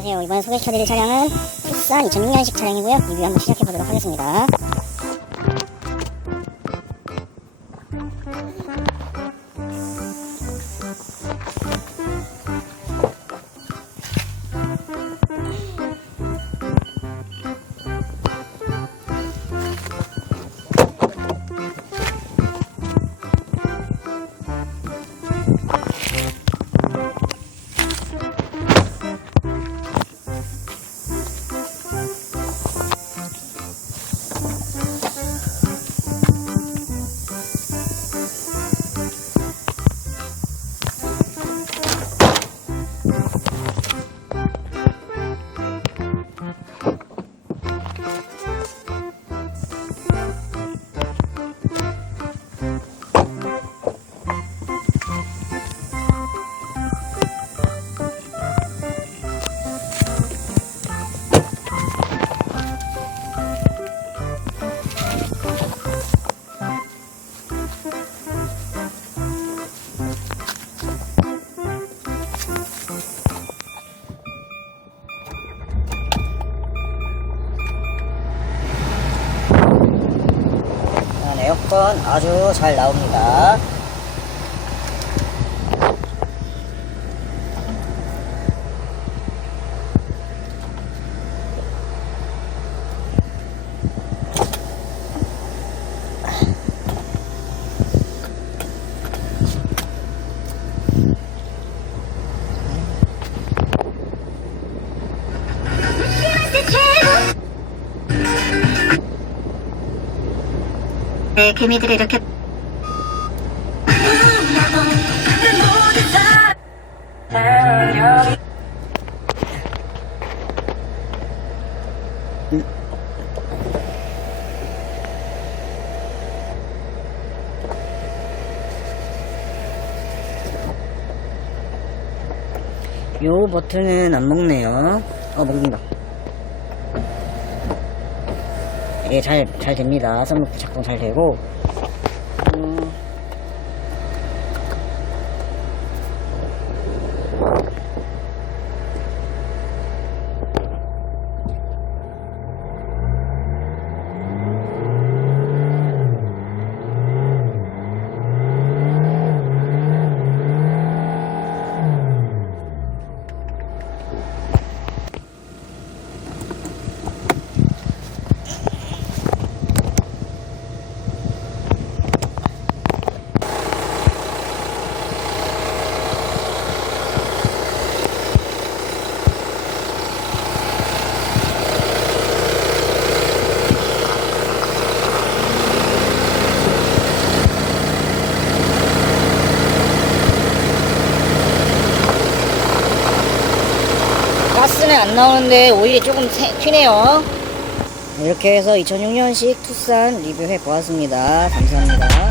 안녕하세요. 이번에 소개시켜드릴 차량은 투싼 2006년식 차량이고요. 리뷰 한번 시작해보도록 하겠습니다. 에어컨 아주 잘 나옵니다. 네, 개미들이 이렇게 요 버튼은 안 먹네요. 먹는다. 예, 잘 됩니다. 선루프 작동 잘 되고. 가스는 안 나오는데 오일이 조금 튀네요. 이렇게 해서 2006년식 투싼 리뷰해 보았습니다. 감사합니다.